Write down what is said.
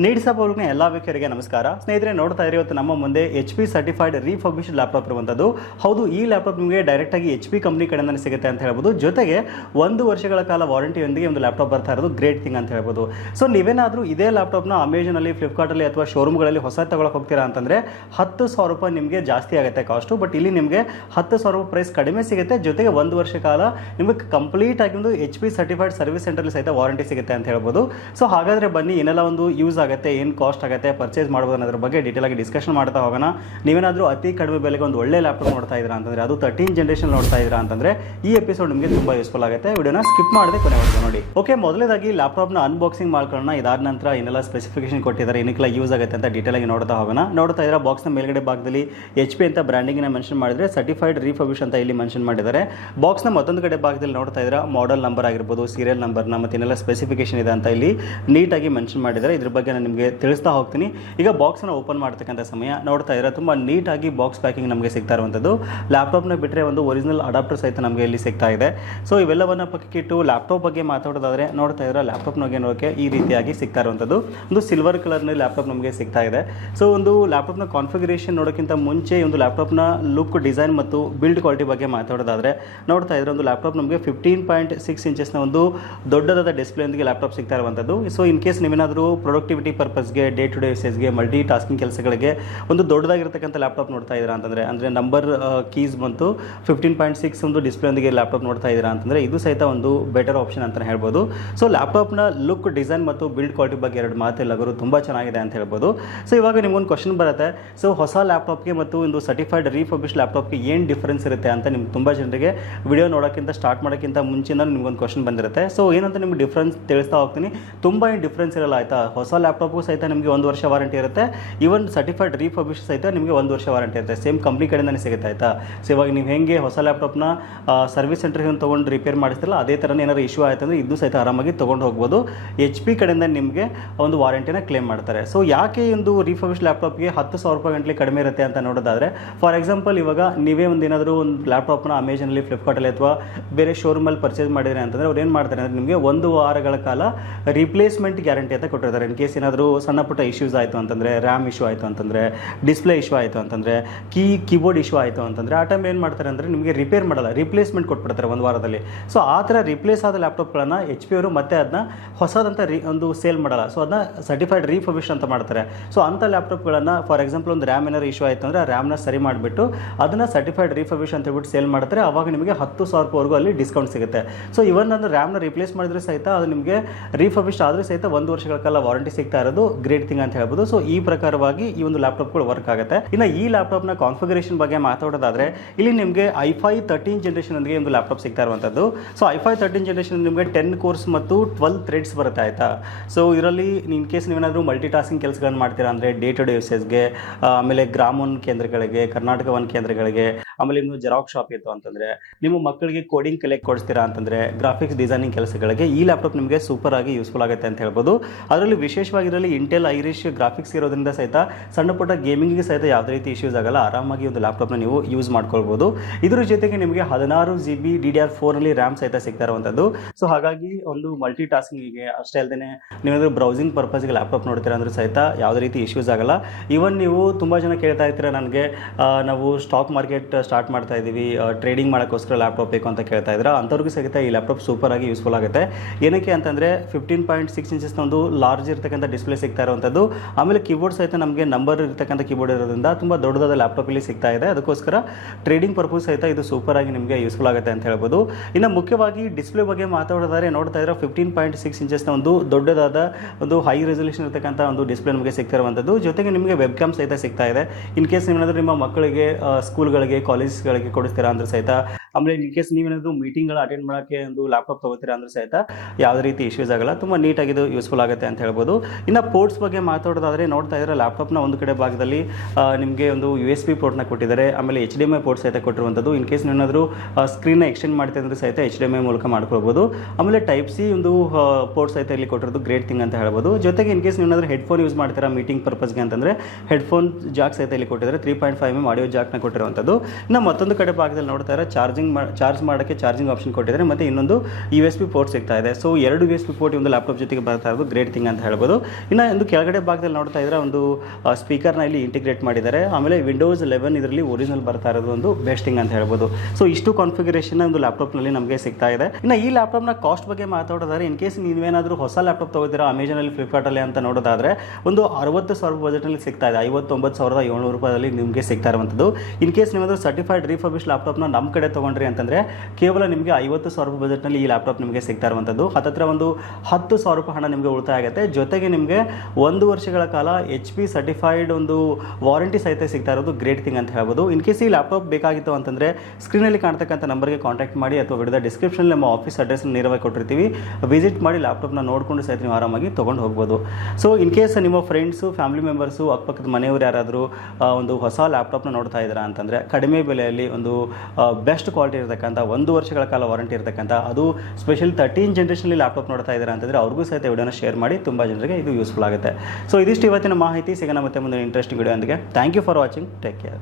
Needs ಅವ್ರಿಗೆ ಎಲ್ಲ ವೀಕ್ಷಕರಿಗೆ ನಮಸ್ಕಾರ. ಸ್ನೇಹಿತರೆ, ನೋಡ್ತಾ ಇರಿ, ಇವತ್ತು ನಮ್ಮ ಮುಂದೆ H P certified refurbished laptop ಇರುವಂಥದ್ದು ಹೌದು, ಈ ಲ್ಯಾಪ್ಟಾಪ್ ನಿಮಗೆ ಡೈರೆಕ್ಟ್ ಆಗಿ ಎಚ್ ಪಿ ಕಂಪ್ನಿ ಕಡೆಯಿಂದ ಸಿಗುತ್ತೆ ಅಂತ ಹೇಳ್ಬೋದು. ಜೊತೆಗೆ ಒಂದು ವರ್ಷಗಳ ಕಾಲ ವಾರಂಟಿಯೊಂದಿಗೆ ಒಂದು ಲ್ಯಾಪ್ಟಾಪ್ ಬರ್ತಾ ಇರೋದು ಗ್ರೇಟ್ ಥಿಂಗ್ ಅಂತ ಹೇಳ್ಬೋದು. ಸೊ ನೀವೇನಾದರೂ ಇದೇ ಲ್ಯಾಪ್ಟಾಪ್ನ ಫ್ಲಿಪ್ಕಾರ್ಟ್ ಫ್ಲಿಪ್ಕಾರ್ಟಲ್ಲಿ ಅಥವಾ ಶೋರೂಮ್ಗಳಲ್ಲಿ ಹೊಸ ತಗೊಳಕ್ಕೆ ಹೋಗ್ತೀರಾ ಅಂತಂದರೆ, ಹತ್ತು ಸಾವಿರ ರೂಪಾಯಿ ನಿಮಗೆ ಜಾಸ್ತಿ ಆಗುತ್ತೆ ಕಾಸ್ಟು ಬಟ್ ಇಲ್ಲಿ ನಿಮಗೆ ಹತ್ತು ಸಾವಿರ ರೂಪಾಯಿ ಪ್ರೈಸ್ ಕಡಿಮೆ ಸಿಗುತ್ತೆ. ಜೊತೆಗೆ ಒಂದು ವರ್ಷ ಕಾಲ ನಿಮಗೆ ಕಂಪ್ಲೀಟ್ ಆಗಿ ಒಂದು ಎಚ್ ಪಿ ಸರ್ಟಿಫೈಡ್ ಸರ್ವಿಸ್ ಸೆಂಟರ್ಲಿ ಸಹಿತ ವಾರಂಟಿ ಸಿಗುತ್ತೆ ಅಂತ ಹೇಳ್ಬೋದು. ಸೊ ಹಾಗಾದರೆ ಬನ್ನಿ ಏನೆಲ್ಲ ಒಂದು ಯೂಸ್ ಆಗುತ್ತೆ, ಏನು ಕಾಸ್ಟ್ ಆಗುತ್ತೆ ಪರ್ಚೇಸ್ ಮಾಡ್ಬೋದು ಅನ್ನೋದ್ರ ಬಗ್ಗೆ ಡೀಟೇಲ್ ಆಗಿ ಡಿಸ್ಕಷನ್ ಮಾಡ್ತಾ ಹೋಗೋಣ. ನೀವೇನಾದರೂ ಅತಿ ಕಡಿಮೆ ಬೆಲೆಗೆ ಒಂದು ಒಳ್ಳೆ ಲ್ಯಾಪ್ಟಾಪ್ ನೋಡ್ತಾ ಇದ್ದೀರಾ ಅಂತಂದರೆ, ಅದು ತರ್ಟೀನ್ ಜನರೇಷನ್ ನೋಡ್ತಾ ಇದ್ದೀರಾ ಅಂತಂದರೆ, ಈ ಎಪಿಸೋಡ್ ನಿಮಗೆ ತುಂಬ ಯೂಸ್ಫುಲ್ ಆಗುತ್ತೆ. ವಿಡಿಯೋನ ಸ್ಕಿಪ್ ಮಾಡದೆ ಕೊನೆವರೆಗೂ ನೋಡಿ. ಓಕೆ ಮೊದಲೇದಾಗಿ ಲ್ಯಾಪ್ಟಾಪ್ನ ಅನ್ಬಾಕ್ಸಿಂಗ್ ಮಾಡ್ಕೊಳ್ಳೋಣ. ಇದಾದ ನಂತರ ಏನೆಲ್ಲ ಸ್ಪೆಸಿಫಿಕೇಶನ್ ಕೊಟ್ಟಿದ್ದಾರೆ ಏನಕ್ಕೆಲ್ಲ ಯೂಸ್ ಆಗುತ್ತೆ ಅಂತ ಡೀಟೇಲ್ ಆಗಿ ನೋಡ್ತಾ ಹೋಗೋಣ. ನೋಡ್ತಾ ಇದ್ದೀರಾ ಬಾಕ್ಸ್ನ ಮೇಲ್ಗಡೆ ಭಾಗದಲ್ಲಿ ಎಚ್ ಪಿ ಅಂತ ಬ್ರ್ಯಾಂಡಿಂಗ್ನ ಮೆನ್ಷನ್ ಮಾಡಿದ್ರೆ ಸರ್ಟಿಫೈಡ್ ರೀಫರ್ಬಿಶ್ ಅಂತ ಇಲ್ಲಿ ಮೆನ್ಷನ್ ಮಾಡಿದ್ದಾರೆ. ಬಾಕ್ಸ್ನ ಮತ್ತೊಂದು ಕಡೆ ಭಾಗದಲ್ಲಿ ನೋಡ್ತಾ ಇದ್ದೀರಾ ಮಾಡೆಲ್ ನಂಬರ್ ಆಗಿರ್ಬೋದು ಸೀರಿಯಲ್ ನಂಬರ್ನ ಮತ್ತೆ ಏನೆಲ್ಲ ಸ್ಪೆಸಿಫಿಕೇಶನ್ ಇದೆ ಅಂತ ಇಲ್ಲಿ ನೀಟಾಗಿ ಮೆನ್ಷನ್ ಮಾಡಿದ್ದಾರೆ. ಇದ್ರ ಬಗ್ಗೆ ನಾನು ನಿಮಗೆ ತಿಳಿಸ್ತಾ ಹೋಗ್ತೀನಿ. ಈಗ ಬಾಕ್ಸನ್ನು ಓಪನ್ ಮಾಡ್ತಕ್ಕಂಥ ಸಮಯ. ನೋಡ್ತಾ ಇರೋ ತುಂಬ ನೀಟಾಗಿ ಬಾಕ್ಸ್ ಪ್ಯಾಕಿಂಗ್ ನಮಗೆ ಸಿಗ್ತಾ ಇರುವಂಥದ್ದು. ಲ್ಯಾಪ್ಟಾಪ್ನ ಬಿಟ್ಟರೆ ಒಂದು ಒರಿಜಿನಲ್ ಅಡಾಪ್ಟರ್ ಸಹಿತ ನಮಗೆ ಇಲ್ಲಿ ಸಿಗ್ತಾ ಇದೆ. ಸೊ ಇವೆಲ್ಲವನ್ನು ಪಕ್ಕಕ್ಕಿಟ್ಟು ಲ್ಯಾಪ್ಟಾಪ್ ಬಗ್ಗೆ ಮಾತಾಡೋದಾದ್ರೆ ನೋಡ್ತಾ ಇರೋ ಲ್ಯಾಪ್ಟಾಪ್ ಬಗ್ಗೆ ನೋಡೋಕೆ ಈ ರೀತಿಯಾಗಿ ಸಿಗ್ತಾ ಇರುವಂಥದ್ದು. ಒಂದು ಸಿಲ್ವರ್ ಕಲರ್ನ ಲ್ಯಾಪ್ಟಾಪ್ ನಮಗೆ ಸಿಗ್ತಾ ಇದೆ. ಸೊ ಒಂದು ಲ್ಯಾಪ್ಟಾಪ್ನ ಕಾನ್ಫಿಗರೇಷನ್ ನೋಡೋಕ್ಕಿಂತ ಮುಂಚೆ ಒಂದು ಲ್ಯಾಪ್ಟಾಪ್ನ ಲುಕ್ ಡಿಸೈನ್ ಮತ್ತು ಬಿಲ್ಡ್ ಕ್ವಾಲಿಟಿ ಬಗ್ಗೆ ಮಾತಾಡೋದಾದ್ರೆ ನೋಡ್ತಾ ಇದ್ರೆ ಒಂದು ಲ್ಯಾಪ್ಟಾಪ್ ನಮಗೆ ಫಿಫ್ಟೀನ್ ಪಾಯಿಂಟ್ ಸಿಕ್ಸ್ ಇಂಚಸ್ನ ಒಂದು ದೊಡ್ಡದಾದ ಡಿಸ್ಪ್ಲೇಯೊಂದಿಗೆ ಲ್ಯಾಪ್ಟಾಪ್ ಸಿಗ್ತಾ ಇರುವಂಥದ್ದು. ಸೊ ಇನ್ ಕೇಸ್ ನೀವೇನಾದರೂ ಪ್ರೊಡಕ್ಟಿವಿಟಿ ಪರ್ಪಸ್ಗೆ ಡೇ ಟು ಡೇ ಯೂಸೇಜ್ಗೆ ಮಲ್ಟಿ ಟಾಸ್ಕಿಂಗ್ ಕೆಲಸಗಳಿಗೆ ಒಂದು ದೊಡ್ಡದಾಗಿರ್ತಕ್ಕಂಥ ಲ್ಯಾಪ್ಟಾಪ್ ನೋಡ್ತಾ ಇದ್ದೀರಾ ಅಂತಂದರೆ, ಅಂದರೆ ನಂಬರ್ ಕೀಸ್ ಬಂತು ಫಿಫ್ಟೀನ್ ಪಾಯಿಂಟ್ ಸಿಕ್ಸ್ ಒಂದು ಡಿಸ್ಪ್ಲೇಯೊಂದಿಗೆ ಲ್ಯಾಪ್ಟಾಪ್ ನೋಡ್ತಾ ಇದ್ದೀರಾ ಅಂತಂದರೆ ಇದು ಸಹಿತ ಒಂದು ಬೆಟರ್ ಆಪ್ಷನ್ ಅಂತ ಹೇಳ್ಬೋದು. ಸೊ ಲ್ಯಾಪ್ಟಾಪ್ನ ಲುಕ್ ಡಿಸೈನ್ ಮತ್ತು ಬಿಲ್ಡ್ ಕ್ವಾಲಿಟಿ ಬಗ್ಗೆ ಎರಡು ಮಾತು ಲಗರು, ತುಂಬ ಚೆನ್ನಾಗಿದೆ ಅಂತ ಹೇಳ್ಬೋದು. ಸೊ ಇವಾಗ ನಿಮಗೊಂದು ಕ್ವಶನ್ ಬರುತ್ತೆ. ಸೊ ಹೊಸ ಲ್ಯಾಪ್ಟಾಪ್ಗೆ ಮತ್ತು ಒಂದು ಸರ್ಟಿಫೈಡ್ ರೀಫಬ್ಲಿಷ್ ಲ್ಯಾಪ್ಟಾಪ್ಗೆ ಏನು ಡಿಫ್ರೆನ್ಸ್ ಇರುತ್ತೆ ಅಂತ ನಿಮ್ಗೆ ತುಂಬ ಜನರಿಗೆ ವಿಡಿಯೋ ನೋಡೋಕ್ಕಿಂತ ಸ್ಟಾರ್ಟ್ ಮಾಡೋಕ್ಕಿಂತ ಮುಂಚಿನ ನಿಮ್ಗೊಂದು ಕ್ವಶನ್ ಬಂದಿರುತ್ತೆ. ಸೊ ಏನಂತ ನಿಮ್ಗೆ ಡಿಫ್ರೆನ್ಸ್ ತಿಳಿಸ್ತಾ ಹೋಗ್ತೀನಿ. ತುಂಬ ಏನು ಡಿಫ್ರೆನ್ಸ್ ಇರಲ್ಲ ಆಯಿತಾ? ಹೊಸ ಲ್ಯಾಪ್ಟಾಪ್ಗೂ ಸಹಿತ ನಿಮಗೆ ಒಂದು ವರ್ಷ ವಾರಂಟಿ ಇರುತ್ತೆ. ಈವನ್ ಸರ್ಟಿಫೈಡ್ ರೀಪಬ್ಲಿಷ್ ಸಹಿತ ನಿಮಗೆ ಒಂದು ವರ್ಷ ವಾರಂಟಿ ಇರುತ್ತೆ. ಸೇಮ್ ಕಂಪ್ನಿ ಕಡೆಯಿಂದನೇ ಸಿಗುತ್ತೆ, ಆಯಿತಾ? ಸೊ ಇವಾಗ ನೀವು ಹೆಂಗೆ ಹೊಸ ಲ್ಯಾಪ್ಟಾಪ್ನ ಸರ್ವಿಸ್ ಸೆಂಟ್ರಿಗೆ ತೊಗೊಂಡು ರಿಪೇರ್ ಮಾಡಿಸ್ತಿಲ್ಲ ಅದೇ ಥರ ಏನಾದ್ರು ಇಶ್ಯೂ ಆಯ್ತು ಅಂದರೆ ಇದು ಸಹಿತ ಆರಾಮಾಗಿ ತೊಗೊಂಡು ಹೋಗ್ಬೋದು. ಎಚ್ ಪಿ ಕಡೆಯಿಂದ ನಿಮಗೆ ಒಂದು ವಾರಂಟಿನ ಕ್ಲೇಮ್ ಮಾಡ್ತಾರೆ. ಸೊ ಯಾಕೆ ಒಂದು ರೀಫರ್ಬಿಶ್ ಲ್ಯಾಪ್ಟಾಪ್ಗೆ ಹತ್ತು ಸಾವಿರ ರೂಪಾಯಿ ಗಂಟಲೆ ಕಡಿಮೆ ಇರುತ್ತೆ ಅಂತ ನೋಡೋದಾದ್ರೆ ಫಾರ್ ಎಕ್ಸಾಂಪಲ್ ಇವಾಗ ನೀವೇ ಒಂದು ಏನಾದರೂ ಒಂದು ಲ್ಯಾಪ್ಟಾಪ್ನ ಅಮೆಝಾನಲ್ಲಿ ಫ್ಲಿಪ್ಕಾರ್ಟಲ್ಲಿ ಅಥವಾ ಬೇರೆ ಶೋರೂಮಲ್ಲಿ ಪರ್ಚೇಸ್ ಮಾಡಿದ್ರೆ ಅಂತಂದರೆ ಅವ್ರು ಏನು ಮಾಡ್ತಾರೆ ಅಂದರೆ ನಿಮಗೆ ಒಂದು ವಾರಗಳ ಕಾಲ ರಿಪ್ಲೇಸ್ಮೆಂಟ್ ಗ್ಯಾರಂಟಿ ಅಂತ ಕೊಟ್ಟಿರ್ತಾರೆ. ಇನ್ ಕೇಸ್ ಏನಾದರೂ ಸಣ್ಣ ಪುಟ್ಟ ಇಶ್ಯೂಸ್ ಆಯಿತು ಅಂತಂದರೆ ರ್ಯಾಮ್ ಇಶ್ಯೂ ಆಯಿತು ಅಂತಂದರೆ ಡಿಸ್ಪ್ಲೇ ಇಶ್ಯೂ ಆಯಿತು ಅಂತಂದರೆ ಕೀ ಕೀಬೋರ್ಡ್ ಇಶ್ಯೂ ಆಯಿತು ಅಂತಂದರೆ, ಆ ಟೈಮ್ ಏನು ಮಾಡ್ತಾರೆ ಅಂದರೆ ನಿಮಗೆ ರಿಪೇರ್ ಮಾಡಲ್ಲ ರಿಪ್ಲೇಸ್ಮೆಂಟ್ ಕೊಟ್ಬಿಡ್ತಾರೆ ಒಂದು ವಾರದಲ್ಲಿ. ಸೊ ಆ ಥರ ರಿಪ್ಲೇಸ್ ಆದ ಲ್ಯಾಪ್ಟಾಪ್ಗಳನ್ನು ಎಚ್ ಪಿ ಅವರು ಮತ್ತೆ ಅದನ್ನ ಹೊಸದಂತ ರೀ ಒಂದು ಸೇಲ್ ಮಾಡಲ್ಲ. ಸೊ ಅದನ್ನ ಸರ್ಟಿಫೈಡ್ ರೀಫರ್ಬಿಶ್ ಅಂತ ಮಾಡ್ತಾರೆ. ಸೊ ಅಂಥ ಲ್ಯಾಪ್ಟಾಪ್ಗಳನ್ನು ಫಾರ್ ಎಕ್ಸಾಂಪಲ್ ಒಂದು ರ್ಯಾಮ್ ಏನಾರು ಇಶ್ಯೂ ಆಯಿತು ಅಂದರೆ, ಆ ರ್ಯಾಮ್ನ ಸರಿ ಮಾಡಿಬಿಟ್ಟು ಅದನ್ನು ಸರ್ಟಿಫೈಡ್ ರೀಫರ್ಬಿಶ್ ಅಂತ ಹೇಳ್ಬಿಟ್ಟು ಸೇಲ್ ಮಾಡ್ತಾರೆ. ಅವಾಗ ನಿಮಗೆ ಹತ್ತು ಸಾವಿರ ರೂಪಾಯಿವರೆಗೂ ಅಲ್ಲಿ ಡಿಸ್ಕೌಂಟ್ ಸಿಗುತ್ತೆ. ಸೊ ಇವನ್ ಅಂದ್ರೆ ರ್ಯಾಮ್ನ ರಿಪ್ಲೇಸ್ ಮಾಡಿದ್ರೆ ಸಹಿತ ಅದು ನಿಮಗೆ ರೀಫರ್ಬಿಶ್ ಆದರೂ ಸಹಿತ ಒಂದು ವರ್ಷಗಳ ಕಾಲ ವಾರಂಟಿ ಸಿಗ್ತಾ ಇರೋದು ಗ್ರೇಟ್ ಥಿಂಗ್ ಅಂತ ಹೇಳ್ಬೋದು. ಸೊ ಈ ಪ್ರಕಾರವಾಗಿ ಈ ಒಂದು ಲ್ಯಾಪ್ಟಾಪ್ಗಳು ವರ್ಕ್ ಆಗುತ್ತೆ. ಇನ್ನು ಈ ಲ್ಯಾಪ್ಟಾಪ್ನ ಕಾನ್ಫಿಗರೇಷನ್ ಬಗ್ಗೆ ಮಾತಾಡೋದಾದ್ರೆ, ಇಲ್ಲಿ ನಿಮಗೆ ಐಫೈ ತರ್ಟೀನ್ ಜನರೇಷನ್ ಅಂದ್ರೆ ಒಂದು ಲ್ಯಾಪ್ಟಾಪ್ ಸಿಗ್ತಾ ಇರುವಂಥದ್ದು. ಸೊ ಫೈ ತರ್ಟೀನ್ ಜನರೇಷನ್ ನಿಮಗೆ ಟೆನ್ ಕೋರ್ಸ್ ಮತ್ತು ಟ್ವೆಲ್ ಥ್ರೆಡ್ಸ್ ಬರುತ್ತೆ ಆಯಿತಾ? ಸೊ ಇದರಲ್ಲಿ ಇನ್ ಕೇಸ್ ನೀವೇನಾದರೂ ಮಲ್ಟಿ ಟಾಸ್ಕಿಂಗ್ ಕೆಲಸಗಳನ್ನು ಮಾಡ್ತೀರಾ ಅಂದ್ರೆ ಡೇ ಟು ಡೇ ಯೂಸೇಜ್ಗೆ ಆಮೇಲೆ ಗ್ರಾಮೋನ್ ಕೇಂದ್ರಗಳಿಗೆ, ಕರ್ನಾಟಕ ಒನ್ ಕೇಂದ್ರಗಳಿಗೆ, ಆಮೇಲೆ ಇನ್ನು ಜೆರಾಕ್ಸ್ ಶಾಪ್ ಇತ್ತು ಅಂತಂದ್ರೆ, ನಿಮ್ಮ ಮಕ್ಕಳಿಗೆ ಕೋಡಿಂಗ್ ಕಲೆಕ್ಟ್ ಕೊಡಿಸ್ತೀರಾ ಅಂತಂದ್ರೆ ಗ್ರಾಫಿಕ್ಸ್ ಡಿಸೈನಿಂಗ್ ಕೆಲಸಗಳಿಗೆ ಈ ಲ್ಯಾಪ್ಟಾಪ್ ನಿಮಗೆ ಸೂಪರ್ ಆಗಿ ಯೂಸ್ಫುಲ್ ಆಗುತ್ತೆ ಅಂತ ಹೇಳ್ಬೋದು. ಅದರಲ್ಲಿ ವಿಶೇಷವಾಗಿ ಇದರಲ್ಲಿ ಇಂಟೆಲ್ ಐರಿಶ್ ಗ್ರಾಫಿಕ್ಸ್ ಇರೋದ್ರಿಂದ ಸಹಿತ ಸಣ್ಣ ಪುಟ್ಟ ಗೇಮಿಂಗ್ಗೆ ಸಹಿತ ಯಾವುದೇ ರೀತಿ ಇಶ್ಯೂಸ್ ಆಗಲ್ಲ. ಆರಾಮಾಗಿ ಒಂದು ಲ್ಯಾಪ್ಟಾಪ್ನ ನೀವು ಯೂಸ್ ಮಾಡ್ಕೊಳ್ಬೋದು. ಇದ್ರ ಜೊತೆಗೆ ನಿಮಗೆ ಹದಿನಾರು G B D D R ಫೋರಲ್ಲಿ RAM ಸಹಿತ ಸಿಗ್ತಾ ಇರುವಂಥದ್ದು ಸೊ ಹಾಗಾಗಿ ಒಂದು ಮಲ್ಟಿ ಟಾಸ್ಕಿಂಗಿಗೆ ಅಷ್ಟೇ ಅಲ್ಲದೆ ನೀವೇನಾದರೂ ಬ್ರೌಸಿಂಗ್ ಪರ್ಪಸ್ಗೆ ಲ್ಯಾಪ್ಟಾಪ್ ನೋಡ್ತೀರಾ ಅಂದ್ರೆ ಸಹಿತ ಯಾವುದೇ ರೀತಿ ಇಶ್ಯೂಸ್ ಆಗಲ್ಲ. ಈವನ್ ನೀವು ತುಂಬ ಜನ ಕೇಳ್ತಾ ಇರ್ತೀರ, ನನಗೆ ನಾವು ಸ್ಟಾಕ್ ಮಾರ್ಕೆಟ್ ಸ್ಟಾರ್ಟ್ ಮಾಡ್ತಾ ಇದ್ದೀವಿ ಟ್ರೇಡಿಂಗ್ ಮಾಡೋಕ್ಕೋಸ್ಕರ ಲ್ಯಾಪ್ಟಾಪ್ ಬೇಕು ಅಂತ ಕೇಳ್ತಾ ಇದ್ದೀರಾ? ಅಂಥವ್ರಿಗೂ ಸಹಿತ ಈ ಲ್ಯಾಪ್ಟಾಪ್ ಸೂಪರ್ ಆಗಿ ಯೂಸ್ಫುಲ್ ಆಗುತ್ತೆ. ಏನಕ್ಕೆ ಅಂತಂದರೆ ಫಿಫ್ಟೀನ್ ಪಾಯಿಂಟ್ ಸಿಕ್ಸ್ ಇಂಚಸ್ನ ಒಂದು ಲಾರ್ಜ್ ಇರ್ತಕ್ಕಂಥ ಡಿಸ್ಪ್ಲೇ ಸಿಗ್ತಾ ಇರುವಂಥದ್ದು ಆಮೇಲೆ ಕೀಬೋರ್ಡ್ ಸಹಿತ ನಮಗೆ ನಂಬರ್ ಇರ್ತಕ್ಕಂಥ ಕೀಬೋರ್ಡ್ ಇರೋದ್ರಿಂದ ತುಂಬ ದೊಡ್ಡದಾದ ಲ್ಯಾಪ್ಟಾಪಲ್ಲಿ ಸಿಗ್ತಾ ಇದೆ. ಅದಕ್ಕೋಸ್ಕರ ಟ್ರೇಡಿಂಗ್ ಪರ್ಪಸ್ ಸಹಿತ ಇದು ಸೂಪರ್ ಆಗಿ ನಿಮಗೆ ಯೂಸ್ಫುಲ್ ಆಗುತ್ತೆ ಅಂತ ಹೇಳ್ಬೋದು. ಇನ್ನು ಮುಖ್ಯವಾಗಿ ಡಿಸ್ಪ್ಲೇ ಬಗ್ಗೆ ಮಾತಾಡೋದಾದ್ರೆ ನೋಡ್ತಾ ಇದ್ರೆ ಫಿಫ್ಟೀನ್ ಪಾಯಿಂಟ್ ಸಿಕ್ಸ್ ಇಂಚಸ್ನ ಒಂದು ದೊಡ್ಡದಾದ ಒಂದು ಹೈ ರೆಸಲ್ಯೂಷನ್ ಇರತಕ್ಕಂಥ ಒಂದು ಡಿಸ್ಪ್ಲೇ ನಮಗೆ ಸಿಗ್ತಾ ಇರುವಂಥದ್ದು ಜೊತೆಗೆ ನಿಮಗೆ ವೆಬ್ ಕ್ಯಾಮ್ ಸಹಿತ ಸಿಗ್ತಾ ಇದೆ. ಇನ್ ಕೇಸ್ ನಿಮ್ಮ ಮಕ್ಕಳಿಗೆ ಸ್ಕೂಲ್ಗಳಿಗೆ ಕಾಲೇಜ್ಗಳಿಗೆ ಕೊಡಿಸ್ತೀರಾ ಅಂದ್ರೆ ಸಹಿತ ಆಮೇಲೆ ಇನ್ ಕೇಸ್ ನೀವೇನಾದರೂ ಮೀಟಿಂಗ್ಗಳು ಅಟೆಂಡ್ ಮಾಡೋಕ್ಕೆ ಒಂದು ಲ್ಯಾಪ್ಟಾಪ್ ತಗೋತೀರಾ ಅಂದ್ರೆ ಸಹಿತ ಯಾವುದೇ ರೀತಿ ಇಶ್ಯೂಸ್ ಆಗಲ್ಲ, ತುಂಬ ನೀಟಾಗಿ ಇದು ಯೂಸ್ಫುಲ್ ಆಗುತ್ತೆ ಅಂತ ಹೇಳ್ಬೋದು. ಇನ್ನು ಪೋರ್ಟ್ಸ್ ಬಗ್ಗೆ ಮಾತಾಡೋದಾದ್ರೆ ನೋಡ್ತಾ ಇದ್ರೆ ಲ್ಯಾಪ್ಟಾಪ್ನ ಒಂದು ಕಡೆ ಭಾಗದಲ್ಲಿ ನಿಮಗೆ ಒಂದು ಯು ಎಸ್ ಪಿ ಪೋರ್ಟ್ನ ಕೊಟ್ಟಿದ್ದಾರೆ. ಆಮೇಲೆ H D M I port ಸಹಿತ ಕೊಟ್ಟಿರುವಂಥದ್ದು. ಇನ್ ಕೇಸ್ ನೀವೇನಾದರೂ ಸ್ಕ್ರೀನ್ನ ಎಕ್ಸ್ಟೆಂಡ್ ಮಾಡ್ತೀವಿ ಅಂದ್ರೆ ಸಹಿತ ಎಚ್ ಡಿ ಎಂ ಐ ಮೂಲಕ ಮಾಡ್ಕೊಳ್ಬೋದು. ಆಮೇಲೆ ಟೈಪ್ ಸಿ ಒಂದು ಪೋರ್ಟ್ ಸಹಿತ ಇಲ್ಲಿ ಕೊಟ್ಟಿರೋದು ಗ್ರೇಟ್ ಥಿಂಗ್ ಅಂತ ಹೇಳ್ಬೋದು. ಜೊತೆಗೆ ಇನ್ ಕೇಸ್ ನೀವೇನಾದರೂ ಹೆಡ್ಫೋನ್ ಯೂಸ್ ಮಾಡ್ತೀರಾ ಮೀಟಿಂಗ್ ಪರ್ಪಸ್ಗೆ ಅಂತಂದರೆ ಹೆಡ್ಫೋನ್ ಜಾಕ್ ಸಹಿತ ಇಲ್ಲಿ ಕೊಟ್ಟಿದ್ದಾರೆ. Three point five M audio ಜಾಕ್ನ ಕೊಟ್ಟಿರುವಂಥದ್ದು. ಇನ್ನು ಮತ್ತೊಂದು ಕಡೆ ಭಾಗದಲ್ಲಿ ನೋಡ್ತಾ ಇರೋ ಚಾರ್ಜಿಂಗ್ ಚಾರ್ಜಿಂಗ್ ಚಾರ್ಜ್ ಮಾಡೋಕ್ಕೆ ಚಾರ್ಜಿಂಗ್ ಆಪ್ಷನ್ ಕೊಟ್ಟಿದ್ದಾರೆ, ಮತ್ತು ಇನ್ನೊಂದು ಯು ಎಸ್ ಪಿ ಪೋರ್ಟ್ ಸಿಗ್ತಾ ಇದೆ. ಸೊ ಎರಡು ಯು ಎಸ್ ಪಿ ಪೋರ್ಟ್ ಒಂದು ಲ್ಯಾಪ್ಟಾಪ್ ಜೊತೆಗೆ ಬರ್ತಾ ಇರೋದು ಗ್ರೇಟ್ ಥಿಂಗ್ ಅಂತ ಹೇಳ್ಬೋದು. ಇನ್ನು ಒಂದು ಕೆಳಗಡೆ ಭಾಗದಲ್ಲಿ ನೋಡ್ತಾ ಇದ್ರೆ ಒಂದು ಸ್ಪೀಕರ್ನ ಇಲ್ಲಿ ಇಂಟಿಗ್ರೇಟ್ ಮಾಡಿದ್ದಾರೆ. ಆಮೇಲೆ ವಿಂಡೋಸ್ ಲೆವೆನ್ ಇದರಲ್ಲಿ ಒರಿಜಿನಲ್ ಬರ್ತಾ ಇರೋದು ಒಂದು ಬೆಸ್ಟಿಂಗ್ ಅಂತ ಹೇಳ್ಬೋದು. ಸೊ ಇಷ್ಟು ಕಾನ್ಫಿಗರೇಷನ್ ಒಂದು ಲ್ಯಾಪ್ಟಾಪ್ನಲ್ಲಿ ನಮಗೆ ಸಿಗ್ತಾ ಇದೆ. ಇನ್ನು ಈ ಲ್ಯಾಪ್ಟಾಪ್ನ ಕಾಸ್ಟ್ ಬಗ್ಗೆ ಮಾತಾಡೋದಾದ್ರೆ ಇನ್ ಕೇಸ್ ನೀವೇನಾದರೂ ಹೊಸ ಲ್ಯಾಪ್ಟಾಪ್ ತಗೋತೀರಾ ಅಮೆಜಾನಲ್ಲಿ ಫ್ಲಿಪ್ಕಾರ್ಟಲ್ಲಿ ಅಂತ ನೋಡೋದಾದ್ರೆ, ಒಂದು ಅರವತ್ತು ಸಾವಿರ ಬಜೆಟ್ನಲ್ಲಿ ಸಿಗ್ತಾ ಇದೆ. ಐವತ್ತೊಂಬತ್ತು ಸಾವಿರದ ಏಳ್ನೂರು ರೂಪಾಯಲ್ಲಿ ನಿಮಗೆ ಸಿಗ್ತಾ ಇರುವಂಥದ್ದು. ಇನ್ ಕೇಸ್ ನೀವಾದರೂ ಸರ್ಟಿಫೈಡ್ ರಿಫರ್ಬಿಶ್ ಲ್ಯಾಪ್ಟಾಪ್ನ ನಮ್ಮ ಕಡೆ ತೊಗೊಂಡ್ರಿ ಅಂತಂದರೆ ಕೇವಲ ನಿಮಗೆ ಐವತ್ತು ಸಾವಿರ ರೂಪಾಯಿ ಬಜೆಟ್ನಲ್ಲಿ ಈ ಲ್ಯಾಪ್ಟಾಪ್ ನಿಮಗೆ ಸಿಗ್ತಾ ಇರುವಂಥದ್ದು ಹತ್ತತ್ರ ಒಂದು ಹತ್ತು ಸಾವಿರ ರೂಪಾಯಿ ಹಣ ನಿಮಗೆ ಉಳಿತಾಯ ಆಗುತ್ತೆ. ಜೊತೆಗೆ ನಿಮಗೆ ಒಂದು ವರ್ಷಗಳ ಕಾಲ ಎಚ್ ಪಿ ಸರ್ಟಿಫೈಡ್ ಒಂದು ವಾರಂಟಿ ಸಹಿತ ಸಿಗ್ತಾ ಇರೋದು ಗ್ರೇಟ್ ಥಿಂಗ್ ಅಂತ ಹೇಳ್ಬೋದು. ಇನ್ ಕೇಸ್ ಈ ಲ್ಯಾಪ್ಟಾಪ್ ಬೇಕಾಗಿತ್ತು ಅಂತಂದರೆ ಸ್ಕ್ರೀನಲ್ಲಿ ಕಾಣ್ತಕ್ಕಂಥ ನಂಬರ್ಗೆ ಕಾಂಟ್ಯಾಕ್ಟ್ ಮಾಡಿ ಅಥವಾ ವಿಡಿಯೋದ ಡಿಸ್ಕ್ರಿಪ್ಷನ್ ನಮ್ಮ ಆಫೀಸ್ ಅಡ್ರೆಸ್ ನೇರವಾಗಿ ಕೊಟ್ಟಿರ್ತೀವಿ. ವಿಸಿಟ್ ಮಾಡಿ ಲ್ಯಾಪ್ಟಾಪ್ನ ನೋಡಿಕೊಂಡು ಸಹಿತ ನೀವು ಆರಾಮಾಗಿ ತೊಗೊಂಡು ಹೋಗ್ಬೋದು. ಸೊ ಇನ್ ಕೇಸ್ ನಿಮ್ಮ ಫ್ರೆಂಡ್ಸು ಫ್ಯಾಮಿಲಿ ಮೆಂಬರ್ಸು ಅಕ್ಕಪಕ್ಕದ ಮನೆಯವರು ಯಾರಾದರೂ ಒಂದು ಹೊಸ ಲ್ಯಾಪ್ಟಾಪ್ನ ನೋಡ್ತಾ ಇದ್ದೀರಾ ಅಂತಂದರೆ ಕಡಿಮೆ ಬೆಲೆಯಲ್ಲಿ ಒಂದು ಬೆಸ್ಟ್ ಕ್ವಾಲಿಟಿ ಇರತಕ್ಕಂಥ, ಒಂದು ವರ್ಷಗಳ ಕಾಲ ವಾರಂಟಿ ಇರತಕ್ಕಂಥ, ಅದು ಸ್ಪೆಷಲ್ ತರ್ಟೀನ್ ಜನ್ರೇಷನಲ್ಲಿ ಲ್ಯಾಪ್ಟಾಪ್ ನೋಡ್ತಾ ಇದ್ದೀರಾ ಅಂತಂದರೆ ಅವ್ರಿಗೂ ಸಹಿತ ವಿಡಿಯೋನ ಶೇರ್ ಮಾಡಿ ತುಂಬ ಜನರಿಗೆ ಇದು ಯೂಸ್ಫುಲ್ ಆಗುತ್ತೆ. ಸೊ ಇದಿಷ್ಟು ಇವತ್ತಿನ ಮಾಹಿತಿ. ಸಿಗೋಣ ಮತ್ತೆ ಮುಂದೆ interesting video ಅಂದಿಗೆ thank you for watching take care